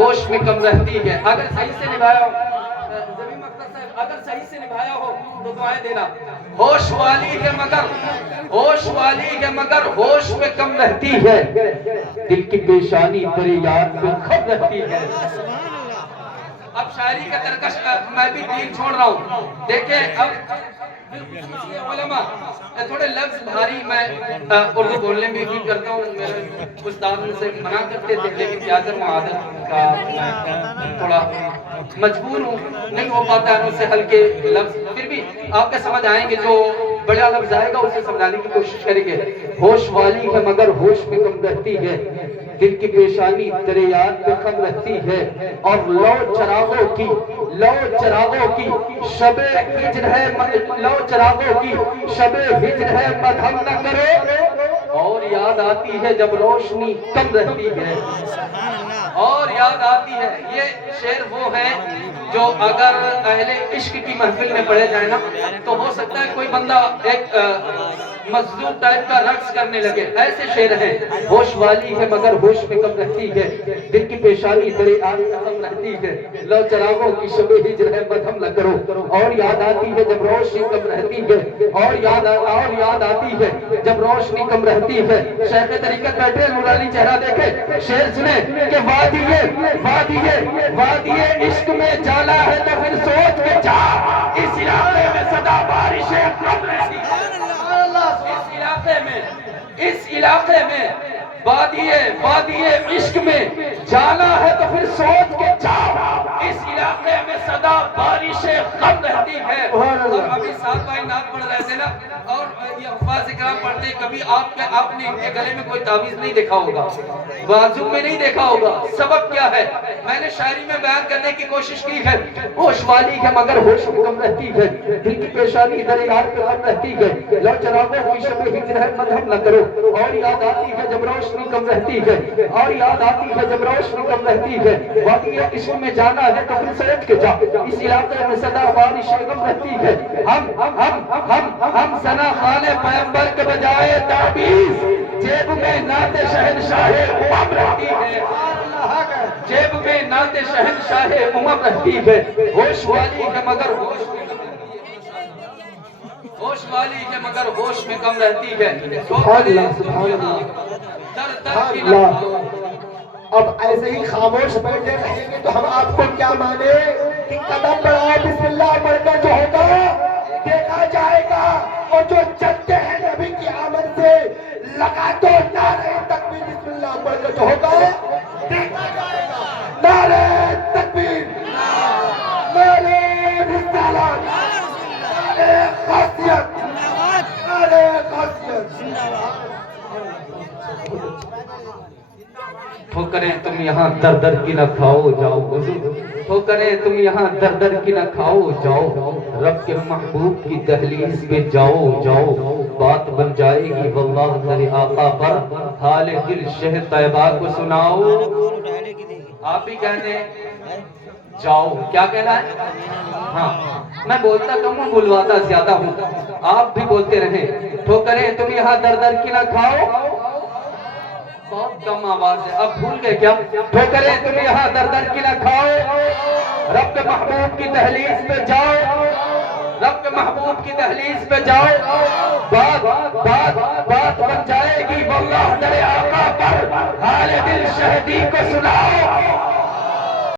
ہوش میں کم رہتی ہے. اگر صحیح سے نبھایا ہو زمین اختر صاحب، اگر صحیح سے نبھایا ہو تو دعائیں دینا. ہوش والی ہے مگر ہوش والی ہے مگر ہوش میں کم رہتی ہے، دل کی پیشانی تیرے یاد میں خم رہتی ہے. اب شاعری کا ترکش میں بھی دین چھوڑ رہا ہوں. دیکھیں اب علماء تھوڑے لفظ بھاری میں اردو بولنے میں بھی کرتا ہوں. میرے استاد سے منع کرتے تھے لیکن کیا کروں، عادت کا میں تھوڑا مجبور ہوں، نہیں ہو پاتا ہے مجھ سے ہلکے لفظ. پھر بھی آپ کے سمجھ آئیں گے، جو بڑا لفظ آئے گا اسے سمجھانے کی کوشش کریں گے. ہوش والی ہے مگر ہوش میں کم رہتی ہے، دل کی پیشانی تیرے یاد میں خم رہتی ہے. اور لو چراغوں کی شب ہجر ہے، لو چراغوں کی شب ہجر ہے، مدھم نہ کرو. اور یاد آتی ہے جب روشنی کم رہتی ہے، اور یاد آتی ہے. یہ شعر وہ ہے جو اگر اہل عشق کی محفل میں پڑھے جائے نا تو ہو سکتا ہے کوئی بندہ ایک مظلوم ٹائپ کا رقص کرنے لگے. ایسے شعر ہیں. ہوش والی ہے مگر ہوش میں کم رہتی ہے، دل کی پیشانی تیرے یاد میں خم رہتی ہے. لو چراغوں کی شب ہجر ہے، مدھم نہ کرو. اور یاد آتی ہے جب روشنی کم رہتی ہے، اور یاد آتی ہے جب روشنی کم رہتی ہے. شیخ طریقت بیٹھے نورانی چہرہ دیکھے، شعر سنیں کہ وادی عشق میں جانا ہے تو پھر سوچ کے جا، اس علاقے میں صدا بارشیں کم رہتی ہے. اس علاقے میں وادی عشق میں جانا ہے تو پھر سوچ کے جاؤ، اس علاقے میں صدا بارشیں کم رہتی ہے. اور ابھی ساتھ بھائی نعت پڑھ رہے تھے نا، اور یہ حفاظ اکرام پڑھتے کبھی آپ نے ان کے گلے میں کوئی تعویذ نہیں دیکھا ہوگا، بازو میں نہیں دیکھا ہوگا. سبب کیا ہے میں نے شاعری میں بیان کرنے کی کوشش کی ہے. ہوش والی ہے مگر ہوش میں کم رہتی ہے، دل کی پیشانی تیرے یاد میں خم رہتی ہے. لو چراغوں کی شب ہجر ہے، مدھم نہ کرو. اور یاد آتی ہے جب روشنی کم رہتی ہے، اور یاد آتی ہے جب روشنی کم رہتی ہے. وادی عشق میں جانا ہے تو پھر سوچ کے جا، اس علاقے میں صدا بارشیں کم رہتی ہے. ہم ثنا خوان پیغمبر کے بجائے تعویذ، جیب میں نعت شہنشاہ امم رہتی ہے، جیب میں نعت شہنشاہ امم رہتی ہے. ہوش والی ہے مگر ہوش والی ہے مگر ہوش میں کم رہتی ہے. سبحان اللہ، سبحان اللہ، سبحان اللہ. اب ایسے ہی خاموش بیٹھے رہیں گے تو ہم آپ کو کیا مانے کہ قدم بڑھائے بسم اللہ پڑھ کر جو ہوگا دیکھا جائے گا. اور جو چلتے ہیں نبی کی آمد سے لگا دو نعرہ تکبیر، بسم اللہ پڑھ کر جو ہوگا دیکھا جائے گا. نعرہ تکبیر، نعرہ رسالت، نعرہ خاصیت، نعرہ خاصیت. ٹھوکریں تم یہاں در در کی نہ کھاؤ جاؤ، ٹھوکریں تم یہاں در در کی نہ کھاؤ جاؤ. رب کے محبوب کی دہلیز پہ جاؤ، بات بن جائے گی واللہ تیرے آقا پر. حال دل شہر طیبہ کو سناؤ. آپ بھی کہتے ہیں جاؤ، کیا کہنا ہے؟ ہاں میں بولتا کم ہوں، بلواتا زیادہ ہوں. آپ بھی بولتے رہیں. ٹھوکریں تم یہاں در در کی نہ کھاؤ، بہت کم آواز ہے، اب بھول گئے کیا؟ ٹھوکریں تم یہاں در در کی نہ کھاؤ، رب کے محبوب کی دہلیز پہ جاؤ، رب کے محبوب کی دہلیز پہ جاؤ. بات بن جائے گی واللہ تیرے آقا پر. حال دل شہدی کو سناؤ،